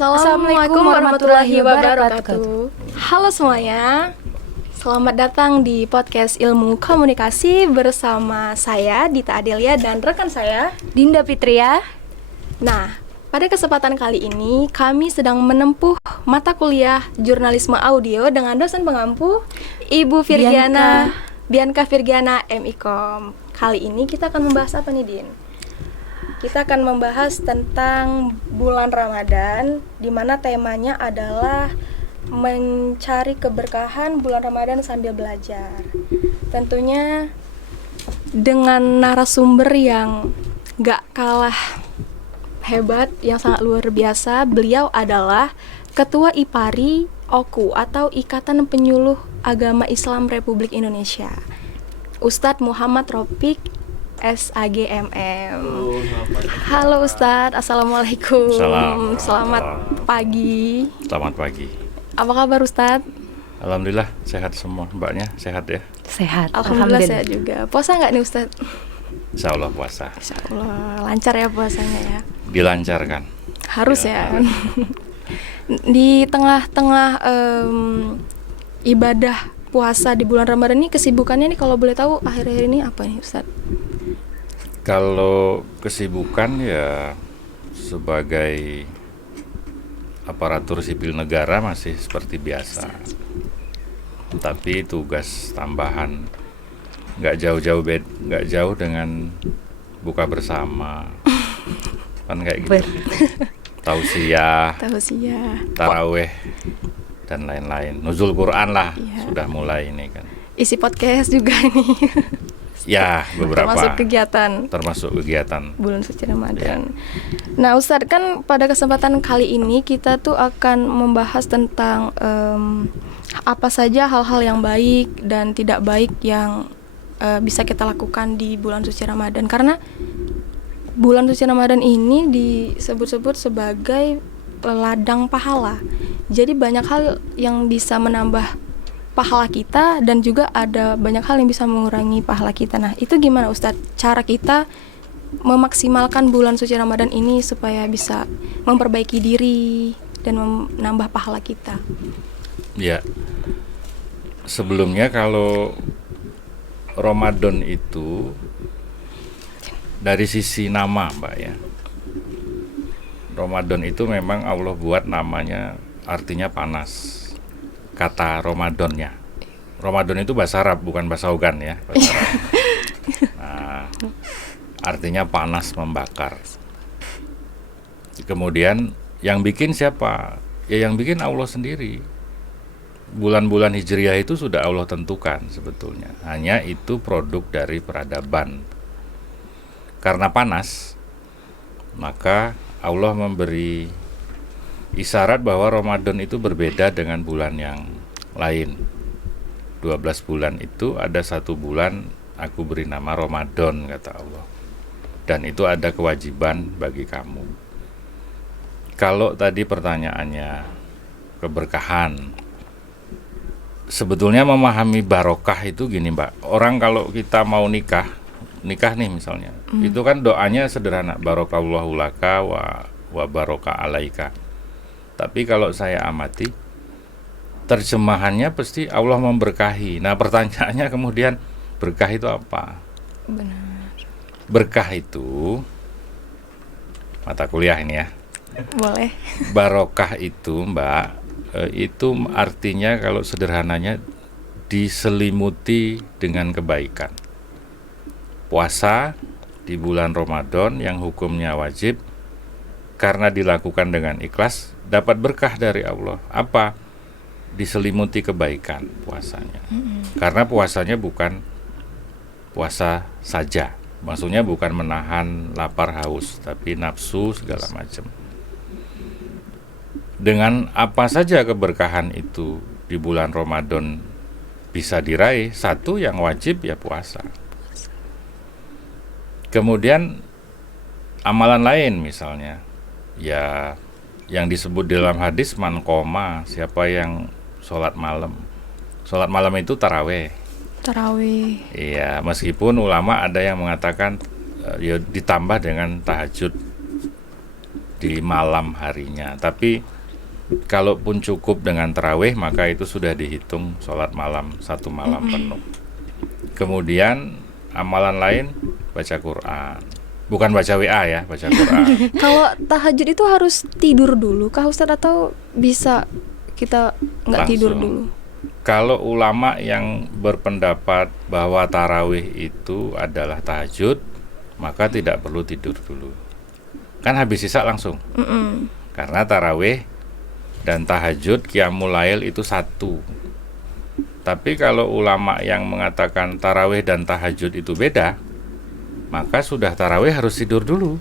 Assalamualaikum warahmatullahi wabarakatuh. Halo semuanya, selamat datang di podcast Ilmu Komunikasi bersama saya Dita Adelia dan rekan saya Dinda Fitria. Nah, pada kesempatan kali ini kami sedang menempuh mata kuliah jurnalisme audio dengan dosen pengampu Ibu Bianca Virgiana MIKOM. Kali ini kita akan membahas apa nih, Din? Kita akan membahas tentang bulan Ramadan, di mana temanya adalah mencari keberkahan bulan Ramadan sambil belajar. Tentunya dengan narasumber yang gak kalah hebat, yang sangat luar biasa. Beliau adalah Ketua IPARI OKU atau Ikatan Penyuluh Agama Islam Republik Indonesia, Ustadz Muhammad Rofiq SAGMM. Halo Ustadz, Assalamualaikum. Selamat pagi. Selamat pagi. Apa kabar Ustadz? Alhamdulillah sehat semua. Mbaknya sehat ya? Sehat. Alhamdulillah sehat juga. Puasa nggak nih Ustadz? Insya Allah puasa. Insya Allah lancar ya puasanya ya. Dilancarkan. Harus ya. Di tengah-tengah ibadah puasa di bulan Ramadan ini, kesibukannya nih kalau boleh tahu akhir-akhir ini apa nih Ustadz? Kalau kesibukan ya sebagai aparatur sipil negara masih seperti biasa. Tapi tugas tambahan nggak jauh dengan buka bersama. Kan kayak gitu. Tausiah, taraweh dan lain-lain. Nuzul Quran lah sudah mulai ini kan. Isi podcast juga nih. Ya, beberapa. Termasuk kegiatan bulan suci Ramadan. Ya. Nah, Ustadz, kan pada kesempatan kali ini kita tuh akan membahas tentang apa saja hal-hal yang baik dan tidak baik yang bisa kita lakukan di bulan suci Ramadan. Karena bulan suci Ramadan ini disebut-sebut sebagai ladang pahala. Jadi banyak hal yang bisa menambah pahala kita dan juga ada banyak hal yang bisa mengurangi pahala kita. Nah, itu gimana Ustadz cara kita memaksimalkan bulan suci Ramadan ini supaya bisa memperbaiki diri dan menambah pahala kita? Ya, sebelumnya kalau Ramadan itu dari sisi nama Mbak ya, Ramadan itu memang Allah buat namanya artinya panas. Kata Ramadannya. Ramadan itu bahasa Arab, bukan bahasa Ogan ya. Bahasa Arab. Nah, artinya panas membakar. Kemudian yang bikin siapa? Ya yang bikin Allah sendiri. Bulan-bulan Hijriah itu sudah Allah tentukan sebetulnya. Hanya itu produk dari peradaban. Karena panas, maka Allah memberi isyarat bahwa Ramadan itu berbeda dengan bulan yang lain. 12 bulan itu ada satu bulan aku beri nama Ramadan, kata Allah. Dan itu ada kewajiban bagi kamu. Kalau tadi pertanyaannya keberkahan, sebetulnya memahami barokah itu gini Mbak. Orang kalau kita mau nikah nih misalnya, itu kan doanya sederhana, barokallahu laka wa barokah alaika. Tapi kalau saya amati, terjemahannya pasti Allah memberkahi. Nah pertanyaannya kemudian, berkah itu apa? Benar. Berkah itu, mata kuliah ini ya. Boleh. Barokah itu Mbak, itu artinya kalau sederhananya diselimuti dengan kebaikan. Puasa di bulan Ramadan yang hukumnya wajib, karena dilakukan dengan ikhlas, dapat berkah dari Allah. Apa? Diselimuti kebaikan puasanya. Karena puasanya bukan puasa saja. Maksudnya bukan menahan lapar haus, tapi nafsu segala macam. Dengan apa saja keberkahan itu di bulan Ramadan bisa diraih? Satu yang wajib ya puasa. Kemudian amalan lain misalnya, ya yang disebut dalam hadis man qoma, siapa yang sholat malam. Sholat malam itu taraweh. Iya, meskipun ulama ada yang mengatakan ya ditambah dengan tahajud. di malam harinya. Tapi kalaupun cukup dengan tarawih, maka itu sudah dihitung sholat malam 1 malam penuh. Kemudian amalan lain baca Quran. Bukan baca WA ya, baca Quran. Kalau tahajud itu harus tidur dulu kah Ustadz, atau bisa kita nggak tidur Langsung. dulu? Kalau ulama yang berpendapat bahwa tarawih itu adalah tahajud, maka tidak perlu tidur dulu. Kan habis isya langsung. Karena tarawih dan tahajud qiyamul lail itu satu. Tapi kalau ulama yang mengatakan tarawih dan tahajud itu beda, maka sudah tarawih harus tidur dulu,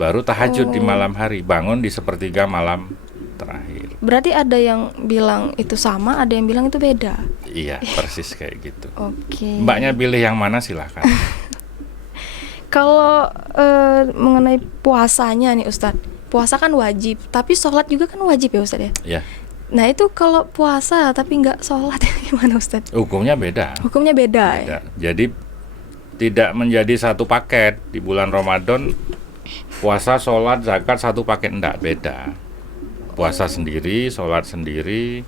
baru tahajud di malam hari, bangun di sepertiga malam terakhir. Berarti ada yang bilang itu sama, ada yang bilang itu beda. Iya, persis kayak gitu. Oke. Mbaknya pilih yang mana silahkan. Kalau mengenai puasanya nih Ustadz, puasa kan wajib, tapi sholat juga kan wajib ya Ustadz ya? Ya, Nah itu kalau puasa tapi nggak sholat gimana Ustadz? hukumnya beda. Hukumnya beda ya? Beda. Jadi tidak menjadi satu paket di bulan Ramadan. Puasa, sholat, zakat satu paket, enggak, beda. Puasa sendiri, sholat sendiri,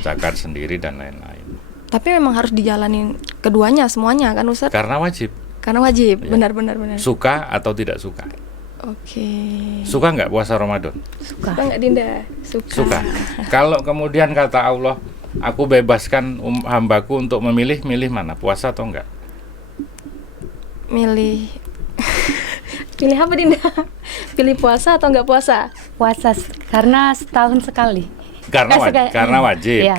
zakat sendiri, dan lain-lain. Tapi memang harus dijalanin keduanya semuanya kan Ustadz? Karena wajib. Karena wajib, Ya. benar-benar. Suka atau tidak suka. Oke. Suka nggak puasa Ramadan? Suka nggak Dinda? Suka. Kalau kemudian kata Allah, aku bebaskan hambaku untuk memilih, milih mana? Puasa atau enggak? Milih. Pilih apa Dinda? Pilih puasa atau nggak puasa? Puasa karena setahun sekali. Karena wajib. Iya.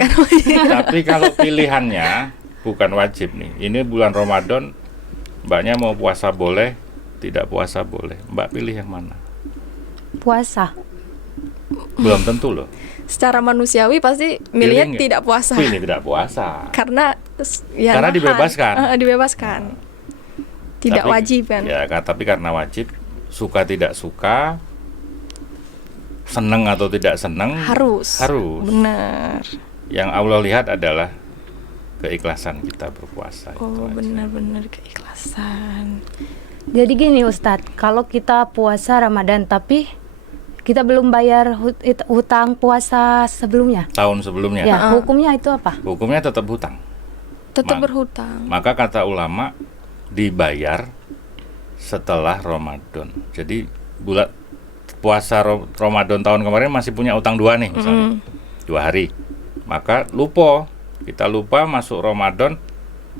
Tapi kalau pilihannya bukan wajib nih. Ini bulan Ramadan, mbaknya mau puasa boleh, tidak puasa boleh. Mbak pilih yang mana? Puasa. Belum tentu loh. Secara manusiawi pasti milihnya Pilih tidak puasa. Pilih tidak puasa. Karena ya Karena nahan. dibebaskan. Dibebaskan. Tidak Tapi- wajib kan? Ya, tapi karena wajib, suka tidak suka, seneng atau tidak seneng, Harus. Harus. Benar. Yang Allah lihat adalah keikhlasan kita berpuasa. itu Oh aja. benar-benar keikhlasan. Jadi gini Ustadz, kalau kita puasa Ramadan tapi kita belum bayar hutang puasa sebelumnya, Tahun sebelumnya, ya hukumnya itu apa? hukumnya tetap hutang. Tetap Ma- berhutang. Maka kata ulama, dibayar setelah Ramadan. Jadi bulan puasa Ramadan tahun kemarin masih punya utang 2 nih misalnya, 2 hari. Maka kita lupa masuk Ramadan,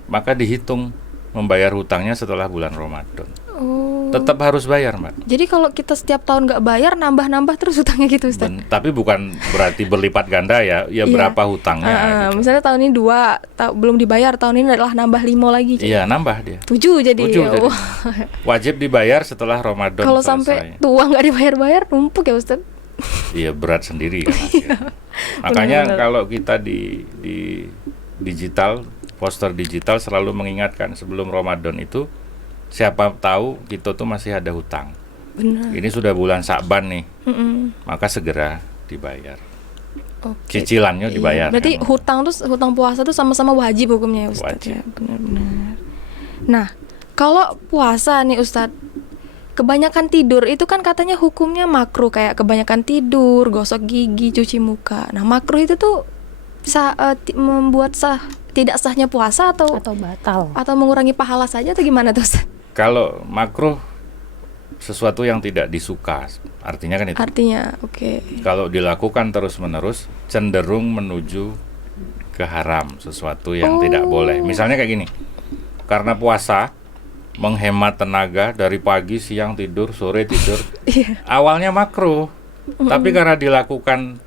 maka dihitung membayar hutangnya setelah bulan Ramadan. Oh. Tetap harus bayar, Mbak. Jadi kalau kita setiap tahun nggak bayar, nambah-nambah terus hutangnya gitu Ustaz? Tapi bukan berarti berlipat ganda ya. Ya Iya. berapa hutangnya gitu. Misalnya tahun ini 2, belum dibayar, tahun ini adalah nambah 5 lagi. Iya, nambah dia. 7 jadi. 7 jadi. Wah. Wajib dibayar setelah Ramadan Kalau selesai. sampai tua nggak dibayar-bayar, numpuk ya Ustaz? Iya, berat sendiri kan akhirnya. Makanya benar-benar. kalau kita di digital, poster digital selalu mengingatkan sebelum Ramadan itu, siapa tahu kita tuh masih ada hutang. Benar. Ini sudah bulan Sa'ban nih, Mm-mm. maka segera dibayar. Oke. Cicilannya dibayar. Iya. Berarti kan? hutang puasa tuh sama-sama wajib hukumnya ya Ustaz. Wajib. Ya, benar-benar. Nah, kalau puasa nih Ustaz, kebanyakan tidur itu kan katanya hukumnya makruh, kayak kebanyakan tidur, gosok gigi, cuci muka. Nah, makruh itu tuh bisa membuat tidak sahnya puasa atau batal. mengurangi pahala saja atau gimana tuh Ustaz? Kalau makruh sesuatu yang tidak disuka, artinya kan itu. Artinya, oke. Kalau dilakukan terus-menerus cenderung menuju ke haram, sesuatu yang tidak boleh. Misalnya kayak gini. Karena puasa menghemat tenaga dari pagi, siang tidur, sore tidur. Iya. Awalnya makruh. Tapi karena dilakukan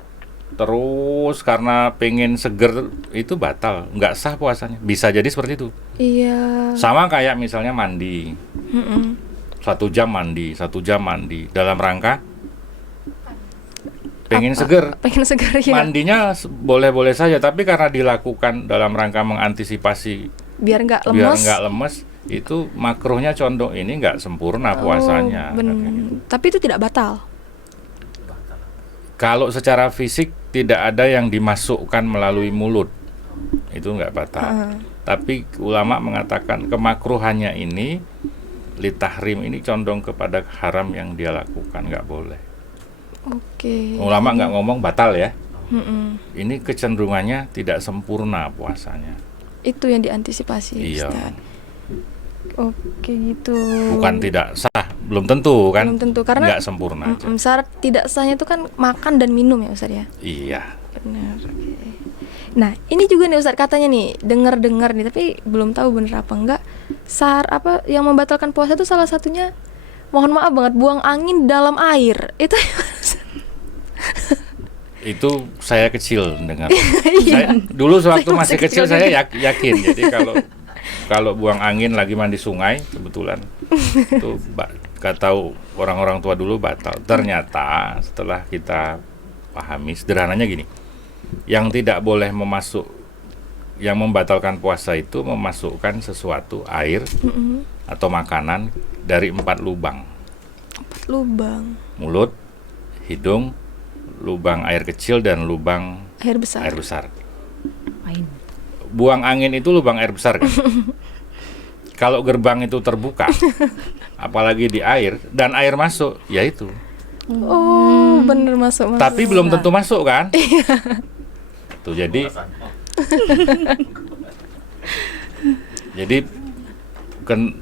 terus karena pengen seger, itu batal, nggak sah puasanya. Bisa jadi seperti itu. Iya. Sama kayak misalnya mandi. Mm-mm. 1 jam mandi, 1 jam mandi dalam rangka pengen Apa? seger. Pengen seger ya. Mandinya boleh-boleh saja, tapi karena dilakukan dalam rangka mengantisipasi Biar nggak lemes. biar nggak lemes, itu makruhnya condong ini nggak sempurna puasanya. bener. Kayak gitu. Tapi itu tidak batal. Kalau secara fisik tidak ada yang dimasukkan melalui mulut, itu nggak batal. Tapi ulama mengatakan kemakruhannya ini litahrim ini condong kepada haram yang dia lakukan, nggak boleh. Oke. Ulama nggak ngomong batal ya. Mm-mm. Ini kecenderungannya tidak sempurna puasanya. Itu yang diantisipasi, Iya. Ustaz. Oke gitu. Bukan tidak sah, belum tentu kan. Belum tentu, karena nggak sempurna aja. syarat tidak sahnya itu kan makan dan minum ya Ustaz ya. Iya. Benar. Oke. Nah, ini juga nih Ustaz katanya nih, dengar-dengar nih tapi belum tahu bener apa enggak. Apa yang membatalkan puasa itu salah satunya, mohon maaf banget, buang angin dalam air. Itu Itu saya kecil dengar. Iya. Dulu sewaktu Saya masih masih kecil kecil saya juga. yakin. Jadi kalau buang angin lagi mandi sungai kebetulan itu kata orang-orang tua dulu batal. Ternyata setelah kita pahami sederhananya gini. Yang tidak boleh yang membatalkan puasa itu memasukkan sesuatu air atau makanan dari 4 lubang. lubang Mulut, hidung, lubang air kecil dan lubang air besar. air besar. Main. Buang angin itu lubang air besar kan? Kalau gerbang itu terbuka, apalagi di air dan air masuk, ya itu. Oh, bener masuk. Tapi belum tentu masuk kan? Tuh jadi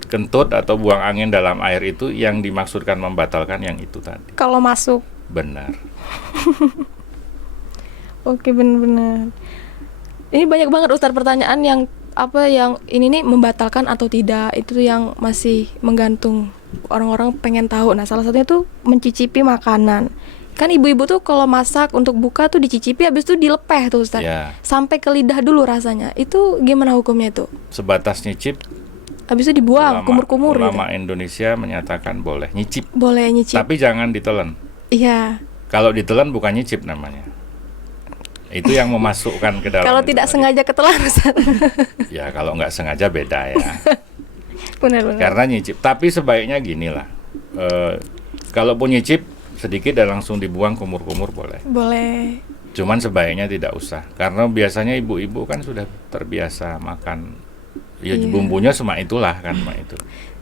kentut atau buang angin dalam air itu yang dimaksudkan membatalkan yang itu tadi. Kalau masuk. Benar. Oke, benar-benar. Ini banyak banget Ustaz pertanyaan yang ini nih membatalkan atau tidak, itu yang masih menggantung orang-orang pengen tahu. Nah, salah satunya tuh mencicipi makanan. Kan ibu-ibu tuh kalau masak untuk buka tuh dicicipi, habis itu dilepeh tuh Ustaz. Ya. Sampai ke lidah dulu rasanya. Itu gimana hukumnya tuh? Sebatas nyicip, Habis itu dibuang, kumur-kumur gitu. ulama Indonesia menyatakan boleh nyicip, Boleh nyicip. tapi jangan ditelan. Iya. Kalau ditelan bukan nyicip namanya. Itu yang memasukkan ke dalam. Kalau itu tidak tadi. sengaja ketelan Ustaz. Ya kalau nggak sengaja beda ya. Benar-benar. Karena nyicip. Tapi sebaiknya gini lah. Kalaupun nyicip sedikit dan langsung dibuang kumur-kumur boleh. Boleh. Cuman sebaiknya tidak usah. Karena biasanya ibu-ibu kan sudah terbiasa makan. Ya Iya. bumbunya cuma itulah kan, cuma itu.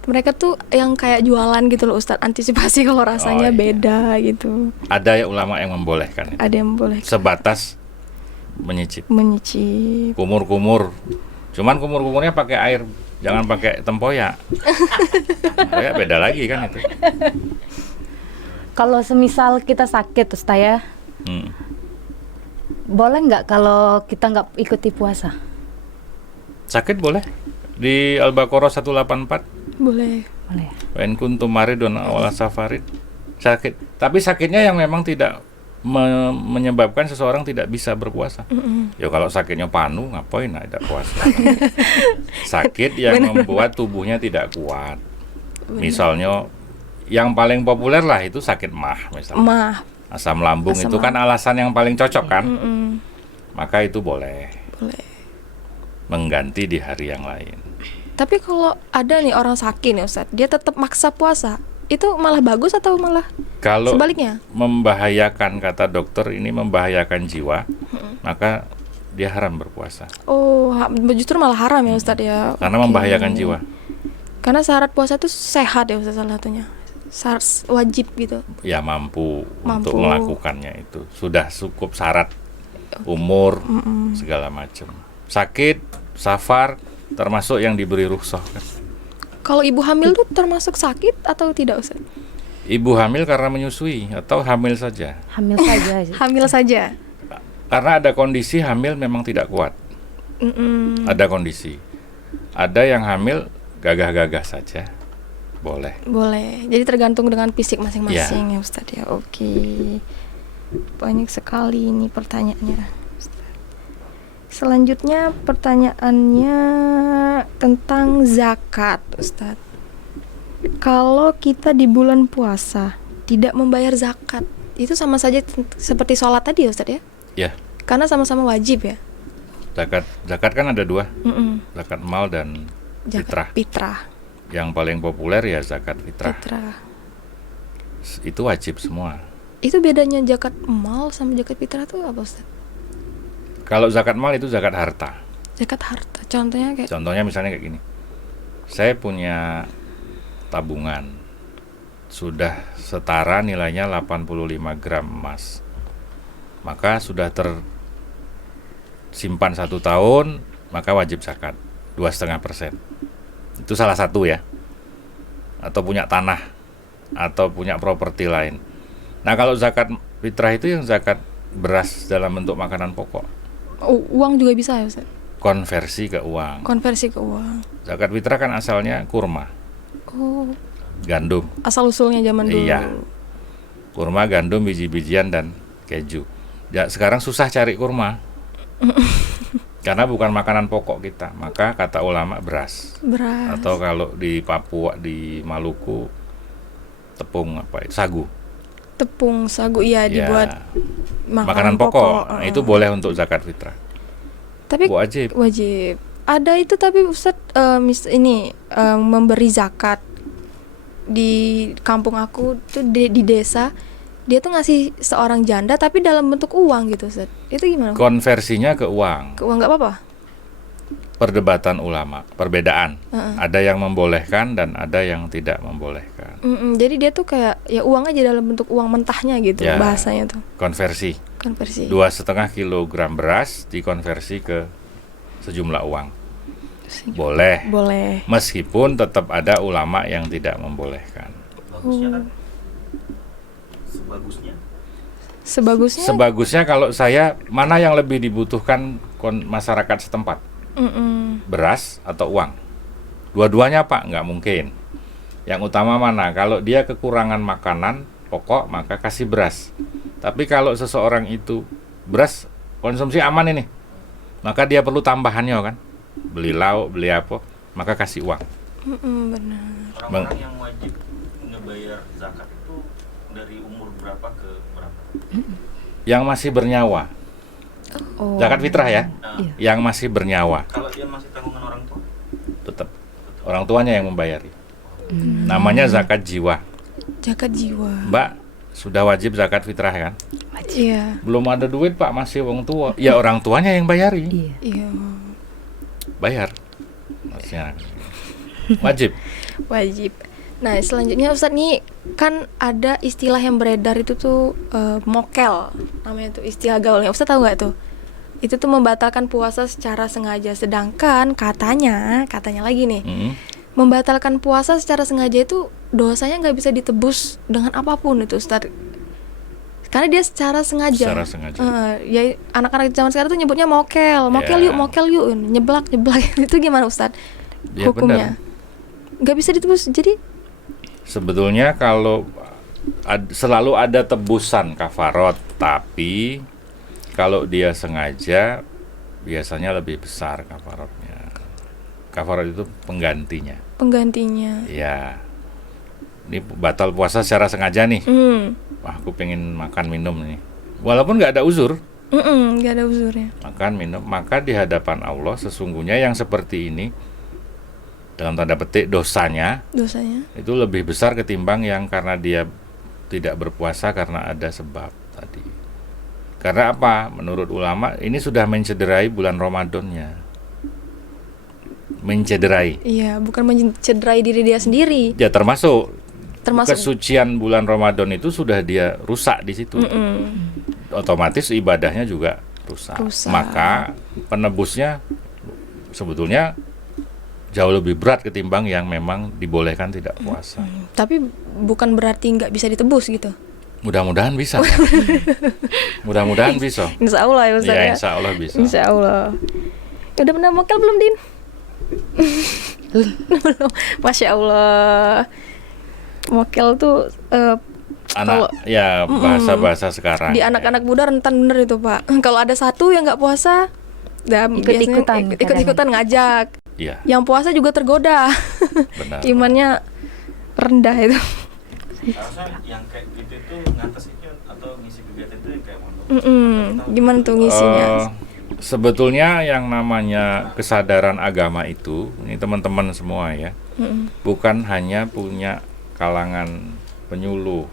Mereka tuh yang kayak jualan gitu loh Ustadz, antisipasi kalau rasanya Oh, iya. beda gitu. Ada ya ulama yang membolehkan itu. Ada yang boleh Sebatas menyicip. menyicip. Kumur-kumur. Cuman kumur-kumurnya pakai air, jangan pakai tempoyak. Tempoyak beda lagi kan itu. Kalau semisal kita sakit Ustaz ya, boleh nggak kalau kita nggak ikuti puasa? Sakit boleh. Di Al-Baqarah 184. Boleh. Boleh. Wa in kuntum maridun aw ala safarin. Sakit. Tapi sakitnya yang memang tidak menyebabkan seseorang tidak bisa berpuasa. Ya kalau sakitnya panu ngapain tidak puasa. Sakit yang membuat tubuhnya tidak kuat. Misalnya yang paling populer lah itu sakit MAH misalnya. Mah. Asam lambung Asam itu kan alasan yang paling cocok kan. Mm-mm. Maka itu boleh Boleh. mengganti di hari yang lain. Tapi kalau ada nih orang sakit nih Ustadz, dia tetap maksa puasa, itu malah bagus atau malah Kalau sebaliknya? membahayakan, kata dokter, ini membahayakan jiwa, maka dia haram berpuasa. Oh, justru malah haram ya Ustadz ya. Karena Oke. membahayakan jiwa. Karena syarat puasa itu sehat ya Ustadz, salah satunya. Syarat wajib gitu. Ya mampu Mampu. untuk melakukannya itu. Sudah cukup syarat umur, segala macam. Sakit, safar, termasuk yang diberi rukhsah kan. Kalau ibu hamil tuh termasuk sakit atau tidak Ustadz? Ibu hamil karena menyusui atau hamil saja. Hamil saja. Hamil saja. Karena ada kondisi hamil memang tidak kuat. Ada kondisi. Ada yang hamil gagah-gagah saja. Boleh. Boleh. Jadi tergantung dengan fisik masing-masing ya Ustadz ya. Oke. Banyak sekali ini pertanyaannya. Selanjutnya pertanyaannya tentang zakat Ustadz. Kalau kita di bulan puasa tidak membayar zakat, itu sama saja seperti sholat tadi ya Ustadz ya? Ya, Karena sama-sama wajib ya. zakat kan ada dua. Mm-mm. Zakat mal dan fitrah. Zakat fitrah. Yang paling populer ya zakat fitrah. Fitrah. Itu wajib semua. Itu bedanya zakat mal sama zakat fitrah itu apa Ustadz? Kalau zakat mal itu zakat harta. Zakat harta. Contohnya kayak Contohnya misalnya kayak gini. Saya punya tabungan sudah setara nilainya 85 gram emas, maka sudah tersimpan 1 tahun, maka wajib zakat 2,5%. Itu salah satu ya. Atau punya tanah atau punya properti lain. Nah, kalau zakat fitrah itu yang zakat beras dalam bentuk makanan pokok, Uang juga bisa ya Ustaz? konversi ke uang. Konversi ke uang. Zakat fitrah kan asalnya kurma, Oh, gandum. asal usulnya zaman dulu. Iya. Kurma, gandum, biji-bijian dan keju. Ya, sekarang susah cari kurma. Karena bukan makanan pokok kita. Maka kata ulama beras. Beras. Atau kalau di Papua, di Maluku, tepung apa itu? Sagu. Tepung sagu iya Ya, dibuat makanan pokok. Nah, itu boleh untuk zakat fitrah. Tapi Wajib. wajib. Ada itu tapi Ustaz memberi zakat di kampung aku tuh di desa, dia tuh ngasih seorang janda tapi dalam bentuk uang gitu Ustaz. Itu gimana? Konversinya ke uang. Ke uang nggak apa-apa? Perdebatan ulama, perbedaan. Heeh. Ada yang membolehkan dan ada yang tidak membolehkan. Jadi dia tuh kayak ya uang aja dalam bentuk uang mentahnya gitu Ya. bahasanya tuh. Konversi. Konversi. 2,5 kilogram beras dikonversi ke sejumlah uang. Boleh. Boleh. Meskipun tetap ada ulama yang tidak membolehkan. Bagusnya kan sebagusnya Sebagusnya. Sebagusnya kalau saya, mana yang lebih dibutuhkan masyarakat setempat? Beras atau uang? Dua-duanya Pak, nggak mungkin. Yang utama mana? Kalau dia kekurangan makanan pokok, maka kasih beras. Tapi kalau seseorang itu beras konsumsi aman ini, maka dia perlu tambahannya kan? Beli lauk, beli apa, maka kasih uang. Benar. orang-orang yang wajib ngebayar zakat itu dari umur berapa ke berapa? Yang masih bernyawa, Oh. zakat fitrah ya, Nah, Iya. yang masih bernyawa, kalau dia masih tanggungan orang tua, tetap orang tuanya yang membayari. Namanya zakat jiwa. Zakat jiwa. Mbak, sudah wajib zakat fitrah kan? Iya. Belum ada duit Pak, masih orang tua. Ya orang tuanya yang bayari. Iya. Iya. Bayar. Maksudnya wajib. Wajib. Nah, selanjutnya Ustadz nih kan ada istilah yang beredar itu tuh mokel, namanya tuh istilah gaulnya. Ustadz tahu nggak tuh? Itu tuh membatalkan puasa secara sengaja. Sedangkan katanya lagi nih, Mm-mm. membatalkan puasa secara sengaja itu dosanya nggak bisa ditebus dengan apapun itu Ustadz. Karena dia secara sengaja. Secara sengaja. Ya anak-anak zaman sekarang tuh nyebutnya mokel Ya. mokel yuk, nyeblak. Itu gimana Ustadz? Ya, Hukumnya? Nggak bisa ditebus. Jadi Sebetulnya kalau selalu ada tebusan kafarot, tapi kalau dia sengaja biasanya lebih besar kafarotnya. Kafarot itu penggantinya. penggantinya. Ya, ini batal puasa secara sengaja nih. Hmm. Wah, aku pengen makan minum nih. Walaupun nggak ada uzur, Nggak ada uzurnya. makan minum, maka di hadapan Allah sesungguhnya yang seperti ini, dalam tanda petik dosanya Dosanya. itu lebih besar ketimbang yang karena dia tidak berpuasa karena ada sebab tadi. Karena apa? Menurut ulama ini sudah mencederai bulan Ramadannya. Mencederai. Iya, bukan mencederai diri dia sendiri. Ya termasuk Termasuk. kesucian bulan Ramadan itu sudah dia rusak di situ. Otomatis ibadahnya juga rusak. Rusak. Maka penebusnya sebetulnya jauh lebih berat ketimbang yang memang dibolehkan tidak puasa. Tapi bukan berarti nggak bisa ditebus gitu. Mudah-mudahan bisa. Mudah-mudahan bisa. Insya Allah ya Ustaz Ya, ya. insya Allah bisa. Insya Allah. Udah pernah mokel belum Din? Belum. Masya Allah. Mokel tuh Anak ya bahasa-bahasa sekarang. di ya. anak-anak muda rentan bener itu Pak. Kalau ada satu yang nggak puasa, Ikut-ikutan ikut-ikutan ngajak. Iya, Yang puasa juga tergoda. benar. Imannya rendah itu. harusnya yang kayak gitu itu ngatasinnya atau ngisi kegiatan itu yang kayak mondok. Gimana tuh ngisinya? Sebetulnya yang namanya kesadaran agama itu, ini teman-teman semua ya, bukan hanya punya kalangan penyuluh,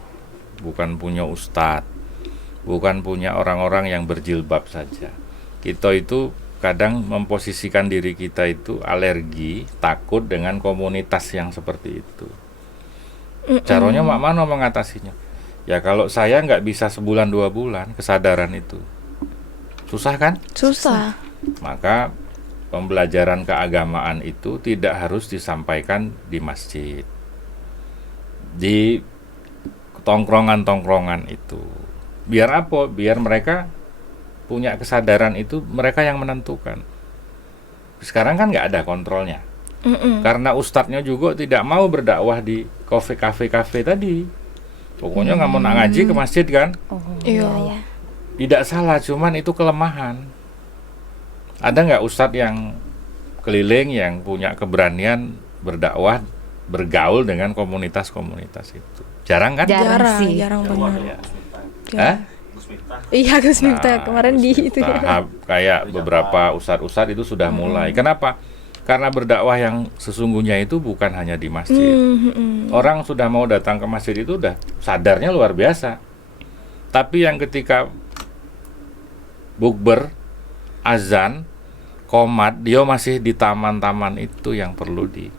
bukan punya ustadz, bukan punya orang-orang yang berjilbab saja. Kita itu kadang memposisikan diri kita itu alergi, takut dengan komunitas yang seperti itu. Caranya mak mano mengatasinya? Ya kalau saya nggak bisa sebulan 2 bulan kesadaran itu susah kan? Susah. Maka pembelajaran keagamaan itu tidak harus disampaikan di masjid, di tongkrongan-tongkrongan itu. Biar apa? Biar mereka punya kesadaran itu, mereka yang menentukan. Sekarang kan nggak ada kontrolnya. Karena ustadznya juga tidak mau berdakwah di kafe tadi. Pokoknya nggak mau ngaji ke masjid kan? Iya. Tidak salah, cuman itu kelemahan. Ada nggak ustadz yang keliling yang punya keberanian berdakwah, bergaul dengan komunitas-komunitas itu? Jarang kan? Jarang sih. Jarang banget. Ya. Ya. Hah? Gus Miftah. Iya, Gus Miftah kemarin Gus di itu ya. Miftah, kayak beberapa ustadz-ustadz itu sudah mulai. Kenapa? Karena berdakwah yang sesungguhnya itu bukan hanya di masjid. Orang sudah mau datang ke masjid itu udah sadarnya luar biasa. Tapi yang ketika bukber, azan, qomat, dia masih di taman-taman itu yang perlu di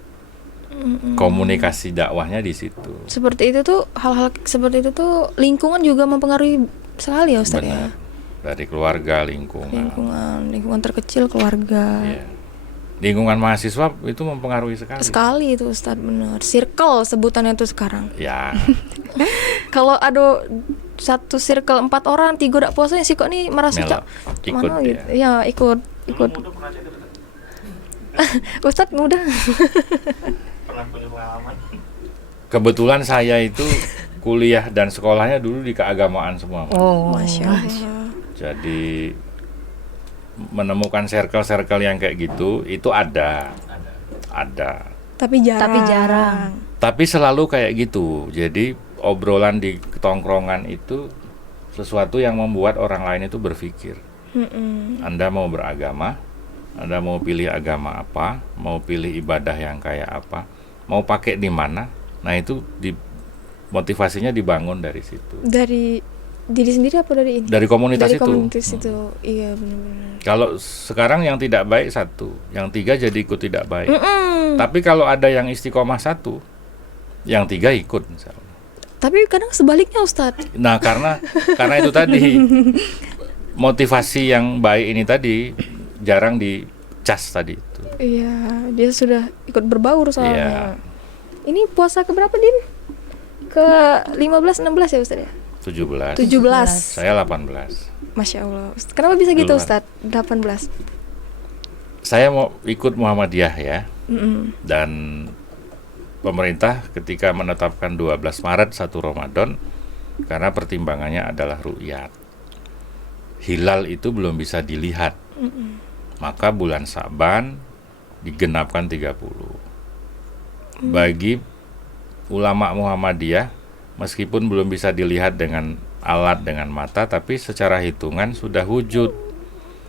komunikasi dakwahnya di situ. Seperti itu tuh, hal-hal seperti itu tuh lingkungan juga mempengaruhi sekali ya Ustaz ya. Benar. Dari keluarga, lingkungan. Lingkungan terkecil keluarga. Iya. Lingkungan mahasiswa itu mempengaruhi sekali. Sekali itu Ustaz, benar. Circle sebutannya tuh sekarang. Ya, Kalau ada satu circle 4 orang, 3 udah puasa sih kok nih merasa Melo, ikut mana dia. gitu. Ya, ikut. Muda pernah jadi betul? Ustaz muda. Pernah punya pengalaman? kebetulan saya itu kuliah dan sekolahnya dulu di keagamaan semua. Mas. Oh, Masya Allah. Jadi menemukan circle-circle yang kayak gitu itu ada. Tapi jarang. Tapi selalu kayak gitu. Jadi obrolan di tongkrongan itu sesuatu yang membuat orang lain itu berpikir. Anda mau beragama, Anda mau pilih agama apa, mau pilih ibadah yang kayak apa, mau pakai di mana. Nah itu motivasinya dibangun dari situ. Dari diri sendiri apa dari ini? Dari komunitas Dari itu. komunitas itu. Iya, benar-benar. Kalau sekarang yang tidak baik 1, yang 3 jadi ikut tidak baik. Tapi kalau ada yang istiqomah 1, yang 3 ikut misalnya. Tapi kadang sebaliknya Ustadz. Nah karena itu tadi motivasi yang baik ini tadi jarang dicas tadi itu. Iya, dia sudah ikut berbaur Iya. soalnya. Ini puasa keberapa Din? Ke 15 16 ya Ustadz ya? 17. 17. Saya 18. Masya Allah. Kenapa bisa gitu Duluan. Ustadz? 18. Saya mau ikut Muhammadiyah ya. Dan pemerintah ketika menetapkan 12 Maret 1 Ramadan karena pertimbangannya adalah ru'yat. Hilal itu belum bisa dilihat. Maka bulan Sa'ban digenapkan 30. Bagi ulama Muhammadiyah meskipun belum bisa dilihat dengan alat dengan mata tapi secara hitungan sudah wujud.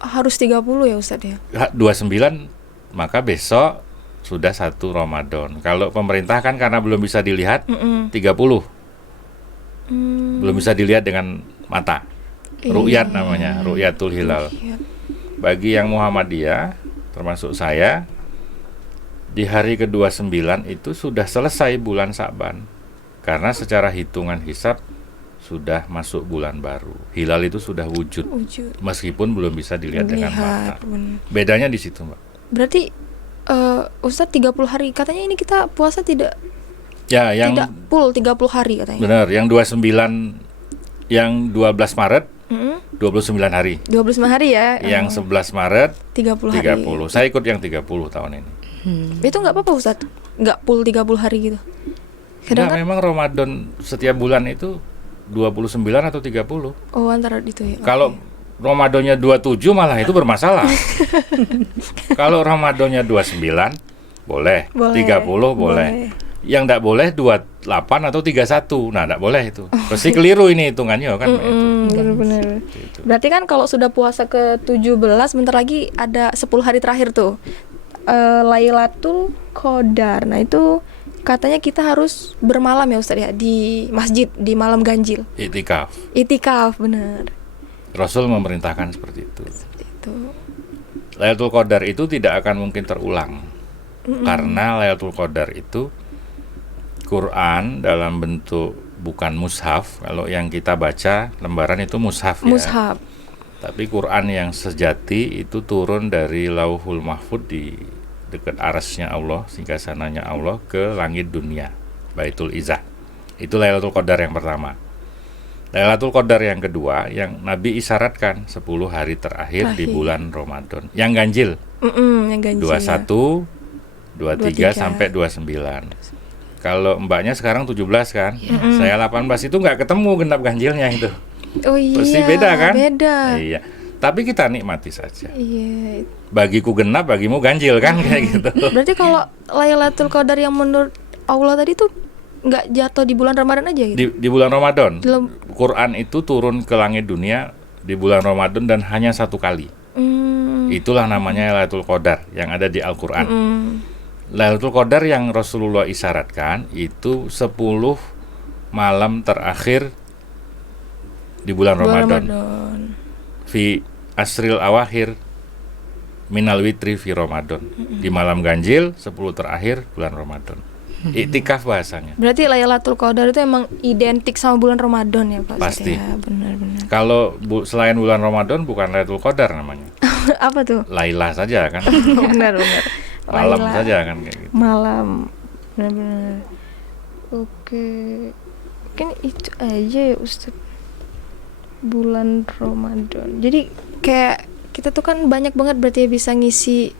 Harus 30 ya Ustadz ya? 29 maka besok sudah 1 Ramadan. Kalau pemerintah kan karena belum bisa dilihat 30. Belum bisa dilihat dengan mata. Ru'yat namanya, Ru'yatul Hilal. Iya. Bagi yang Muhammadiyah termasuk saya di hari ke-29 itu sudah selesai bulan Sa'ban. Karena secara hitungan hisab sudah masuk bulan baru. Hilal itu sudah wujud. Meskipun belum bisa dilihat dengan mata. Bener. Bedanya di situ, Mbak. Berarti Ustadz 30 hari. Katanya ini kita puasa tidak Ya, yang tidak full 30 hari katanya. benar, yang 29 yang 12 Maret 29 hari. 29 hari ya. Yang 11 Maret 30 hari. 30. Saya ikut yang 30 tahun ini. Itu nggak apa-apa Ustadz? Nggak full 30 hari gitu? Kadang Nah, kan? memang Ramadan setiap bulan itu 29 atau 30. Oh, antara itu ya. Kalau Ramadannya 27 malah itu bermasalah. Kalau Ramadannya 29 boleh, 30 boleh. Yang enggak boleh 28 atau 31. Nah, enggak boleh itu. Pasti keliru ini hitungannya kan itu. Benar-benar. Gitu. Berarti kan kalau sudah puasa ke 17 bentar lagi ada 10 hari terakhir tuh. Lailatul Qadar. Nah, itu katanya kita harus bermalam ya Ustadz ya di masjid di malam ganjil. Itikaf, benar. Rasul memerintahkan seperti itu. Itu. Lailatul Qadar itu tidak akan mungkin terulang. Karena Lailatul Qadar itu Quran dalam bentuk bukan mushaf. Kalau yang kita baca lembaran itu mushaf ya. Mushaf. Tapi Quran yang sejati itu turun dari Lauhul Mahfud di dekat arasnya Allah, singgasananya Allah ke langit dunia, Baitul Izzah. Itu Lailatul Qadar yang pertama. Lailatul Qadar yang kedua yang Nabi isyaratkan 10 hari terakhir di bulan Ramadan. Yang ganjil Yang ganjil. 21, 23 sampai 29. Kalau mbaknya sekarang 17 kan, saya 18 itu nggak ketemu genap ganjilnya itu. Oh iya. Pasti beda kan? Beda. Iya. Tapi kita nikmati saja. Iya. Bagiku genap, bagimu ganjil kan kayak gitu. Berarti kalau Lailatul Qadar yang menurut Allah tadi tuh nggak jatuh di bulan Ramadan aja gitu? Di bulan Ramadan, Dalam- Quran itu turun ke langit dunia di bulan Ramadan dan hanya 1 kali. Itulah namanya Lailatul Qadar yang ada di Al-Quran. Lailatul Qadar yang Rasulullah isyaratkan itu 10 malam terakhir di bulan Ramadan. Fi asril awakhir minal witri fi Ramadan. Di malam ganjil 10 terakhir bulan Ramadan. Iktikaf bahasanya. Berarti Lailatul Qadar itu emang identik sama bulan Ramadan ya Pak? Pasti. Ya, benar-benar. Kalau selain bulan Ramadan bukan Lailatul Qadar namanya. Apa tuh? Lailah saja kan. Benar-benar. Malam Laila. saja kan kayak gitu. Malam. Benar-benar. Oke. Mungkin itu aja ya Ustaz. Bulan Ramadan. Jadi kayak kita tuh kan banyak banget berarti ya bisa ngisi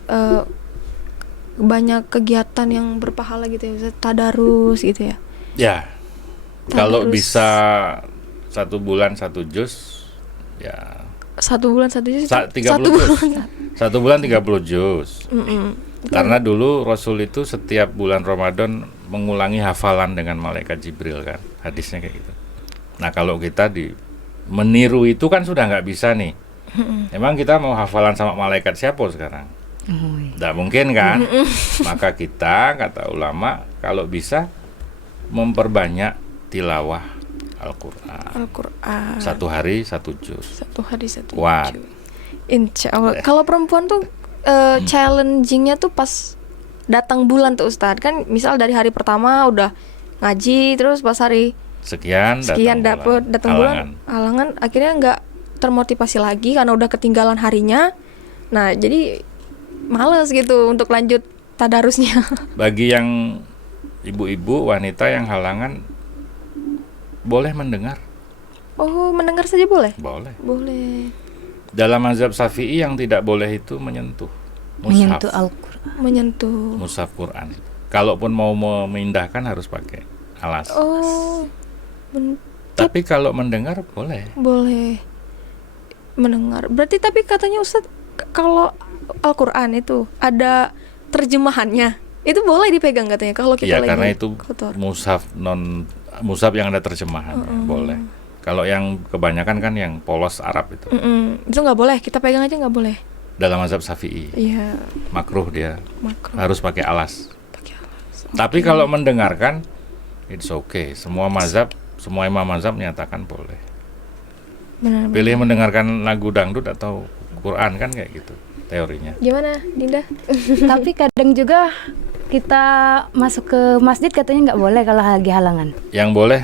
banyak kegiatan yang berpahala gitu ya Ustaz. Tadarus gitu ya. Ya. Kalau Tadarus. bisa 1 bulan 1 juz ya 1 bulan 1 juz. 30 juz. 1 bulan 30 juz. Karena dulu Rasul itu setiap bulan Ramadan mengulangi hafalan dengan malaikat Jibril kan. Hadisnya kayak gitu. Nah, kalau kita meniru itu kan sudah nggak bisa nih. Emang kita mau hafalan sama malaikat siapa sekarang? Nggak mungkin kan? Maka kita, kata ulama, kalau bisa memperbanyak tilawah Al-Quran. Al-Quran. 1 hari 1 juz. 1 hari 1 Kuat. juz. Insya Allah. Kalau perempuan tuh challengingnya tuh pas datang bulan tuh Ustadz. Kan misal dari hari pertama udah ngaji, terus pas hari Sekian dapet datang bulan halangan, akhirnya nggak termotivasi lagi karena udah ketinggalan harinya. Nah jadi males gitu untuk lanjut tadarusnya. Bagi yang ibu-ibu, wanita yang halangan boleh mendengar. Oh, mendengar saja boleh? Boleh. Boleh. Dalam mazhab Syafi'i yang tidak boleh itu menyentuh mushaf. Menyentuh Al-Quran. Menyentuh. Mushaf Quran. Kalaupun mau memindahkan harus pakai alas. Oh, Tapi kalau mendengar boleh. boleh mendengar. Berarti tapi katanya Ustadz kalau Al-Quran itu ada terjemahannya, itu boleh dipegang katanya kalau kita Iya, lagi karena itu kotor. mushaf yang ada terjemahannya boleh. Kalau yang kebanyakan kan yang polos Arab itu. Itu nggak boleh, kita pegang aja nggak boleh. Dalam mazhab Syafi'i Iya, makruh dia, makruh. harus pakai alas. Pakai alas. Tapi kalau mendengarkan it's okay. Semua imam mazhab menyatakan boleh. Benar. Pilih mendengarkan lagu dangdut atau Quran kan kayak gitu teorinya. Gimana, Dinda? Tapi kadang juga kita masuk ke masjid katanya nggak boleh kalau lagi halangan. Yang boleh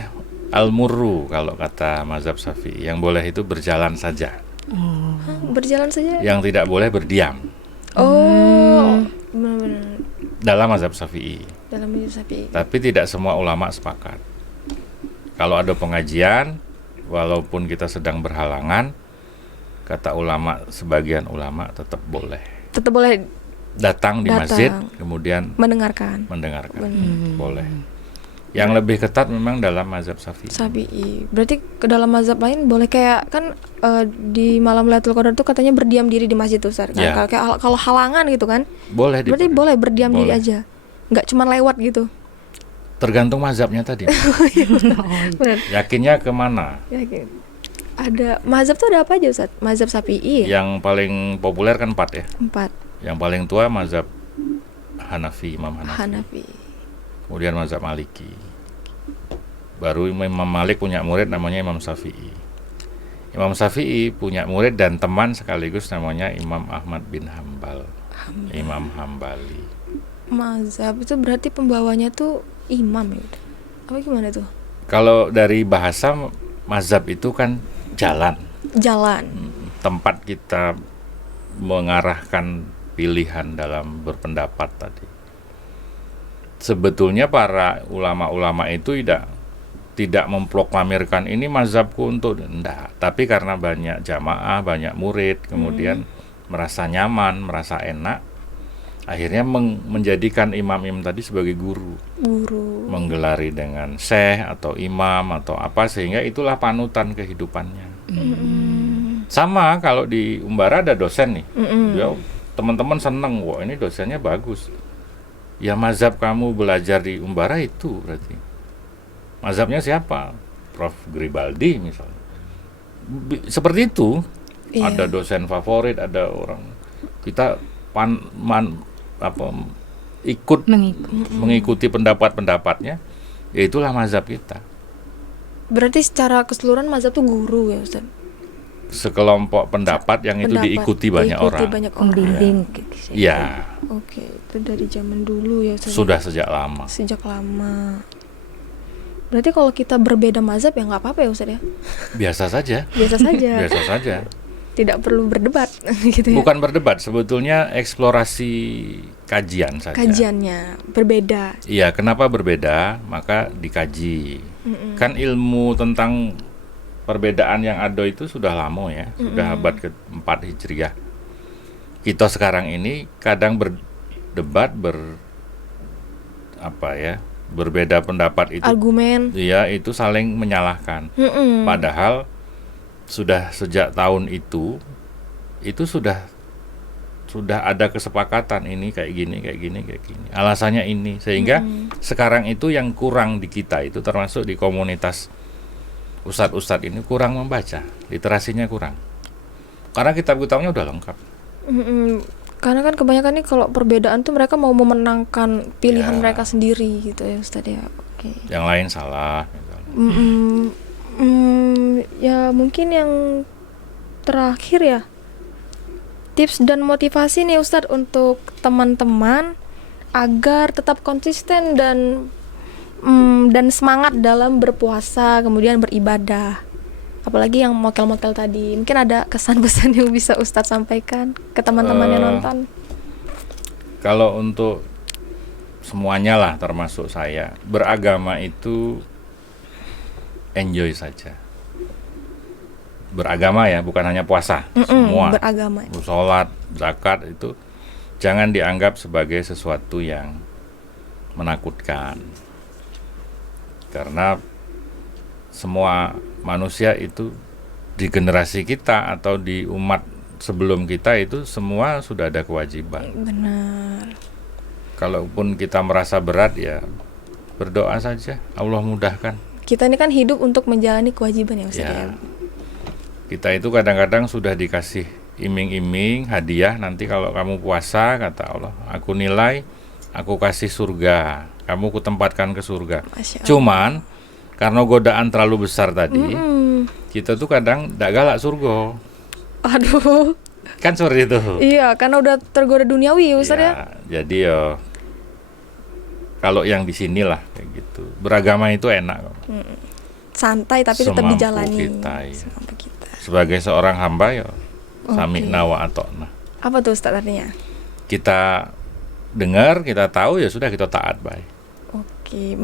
al-murru kalau kata mazhab Syafi'i. Yang boleh itu berjalan saja. Berjalan saja. Yang tidak boleh berdiam Oh, benar-benar. dalam mazhab Syafi'i. Dalam hidup sapi. Tapi tidak semua ulama sepakat. Kalau ada pengajian, walaupun kita sedang berhalangan, kata ulama, sebagian ulama tetap boleh Tetap boleh datang di Datang. masjid, kemudian mendengarkan. mendengarkan. Boleh. Yang lebih ketat memang dalam mazhab Syafi'i. Sabi'i. Berarti ke dalam mazhab lain boleh kayak kan di malam Lailatul Qadar tuh katanya berdiam diri di masjid tuh Ustaz. Ya. Kalau halangan gitu kan. Boleh. Berarti boleh berdiam diri Boleh. aja. Nggak cuma lewat gitu. Tergantung mazhabnya tadi. Benar. Yakinnya kemana? Ya, gitu. Ada mazhab tuh ada apa aja Ustaz? Mazhab Sabi'i ya? Yang paling populer kan 4 ya. 4. Yang paling tua mazhab Hanafi, Imam Hanafi. Hanafi. Kemudian mazhab Maliki. Baru Imam Malik punya murid namanya Imam Syafi'i. Imam Syafi'i punya murid dan teman sekaligus namanya Imam Ahmad bin Hambal. Imam Hambali. Mazhab itu berarti pembawanya tuh imam ya? Apa gimana tuh? Kalau dari bahasa mazhab itu kan jalan, Jalan. tempat kita mengarahkan pilihan dalam berpendapat tadi. Sebetulnya para ulama-ulama itu tidak memproklamirkan ini mazhabku untuk enggak, tapi karena banyak jamaah, banyak murid, kemudian merasa nyaman, merasa enak, akhirnya menjadikan imam-imam tadi sebagai guru, menggelari dengan syekh atau imam atau apa, sehingga itulah panutan kehidupannya. Sama kalau di Umbara ada dosen nih, dia teman-teman seneng, wah ini dosennya bagus. Ya mazhab kamu belajar di Umbara itu berarti. Mazhabnya siapa? Prof. Gribaldi misalnya. Seperti itu. Iya. Ada dosen favorit, ada orang kita mengikuti pendapat-pendapatnya. Ya itulah mazhab kita. Berarti secara keseluruhan mazhab tuh guru ya Ustaz? Sekelompok pendapat yang itu diikuti banyak orang. Membimbing. Ya. Oke, itu dari zaman dulu ya Ustaz? Sudah sejak lama. Sejak lama. Berarti kalau kita berbeda mazhab ya nggak apa-apa ya Ustaz ya? Biasa saja. Biasa saja. Biasa saja. Tidak perlu berdebat gitu ya. Bukan berdebat, sebetulnya eksplorasi kajian saja. Kajiannya berbeda. Iya, kenapa berbeda? Maka dikaji. Kan ilmu tentang perbedaan yang ada itu sudah lama ya, sudah abad ke-4 Hijriah. Kita sekarang ini kadang berdebat berbeda pendapat itu. Argumen. Iya, itu saling menyalahkan. Padahal sudah sejak tahun itu sudah ada kesepakatan ini kayak gini. Alasannya ini, sehingga sekarang itu yang kurang di kita itu, termasuk di komunitas ustadz-ustadz ini, kurang membaca, literasinya kurang. Karena kitab-kitabnya udah lengkap. Karena kan kebanyakan nih kalau perbedaan tuh mereka mau memenangkan pilihan Ya. mereka sendiri gitu ya Ustadz ya. Oke. Yang lain salah. Misalnya. Ya mungkin yang terakhir ya, tips dan motivasi nih Ustadz untuk teman-teman agar tetap konsisten dan semangat dalam berpuasa kemudian beribadah, apalagi yang mokel-mokel tadi. Mungkin ada kesan-pesan yang bisa Ustadz sampaikan ke teman-teman yang nonton. Kalau untuk semuanya lah, termasuk saya, beragama itu enjoy saja. Beragama ya, bukan hanya puasa, semua. Beragama. Sholat, zakat itu jangan dianggap sebagai sesuatu yang menakutkan. Karena semua manusia itu di generasi kita atau di umat sebelum kita itu semua sudah ada kewajiban. Benar. Kalaupun kita merasa berat ya berdoa saja, Allah mudahkan. Kita ini kan hidup untuk menjalani kewajiban ya Ustaz ya. Kita itu kadang-kadang sudah dikasih iming-iming hadiah, nanti kalau kamu puasa kata Allah, aku nilai, aku kasih surga, kamu kutempatkan ke surga. Masya Allah. Cuman karena godaan terlalu besar tadi, kita tuh kadang gak galak surga. Aduh. Kan seperti itu. Iya, karena udah tergoda duniawi Ustaz ya. Jadi kalau yang di sinilah kayak gitu. Beragama itu enak kok. Santai tapi tetap Semampu dijalani. kita, ya. Semampu kita. Sebagai seorang hamba ya sami'na wa ata'na. Apa tuh Ustaz artinya? Kita dengar, kita tahu, ya sudah, kita taat baik. Oke,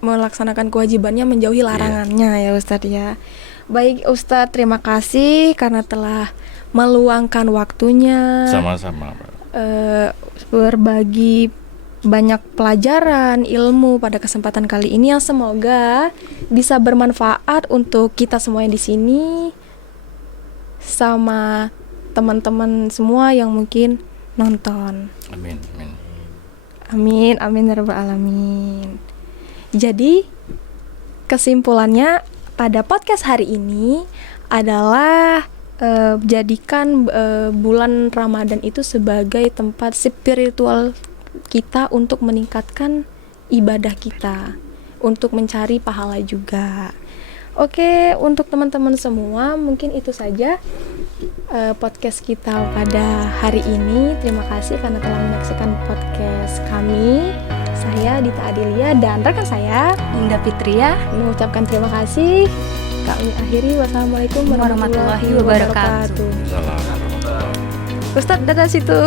melaksanakan kewajibannya, menjauhi larangannya ya Ustadz ya. Baik Ustadz, terima kasih karena telah meluangkan waktunya. Sama-sama, Pak. Berbagi banyak pelajaran, ilmu pada kesempatan kali ini yang semoga bisa bermanfaat untuk kita semua yang di sini, sama teman-teman semua yang mungkin nonton. Amin, amin. Amin, amin ya rabbal alamin. Jadi kesimpulannya pada podcast hari ini adalah jadikan bulan Ramadan itu sebagai tempat spiritual kita untuk meningkatkan ibadah kita, untuk mencari pahala juga. Oke, untuk teman-teman semua mungkin itu saja podcast kita pada hari ini. Terima kasih karena telah menyaksikan podcast kami. Saya Dita Adelia dan rekan saya Indah Fitria. mengucapkan terima kasih. Kami akhiri. Wassalamualaikum warahmatullahi wabarakatuh. Salam warahmatullahi wabarakatuh. Ustadz, dadah situ.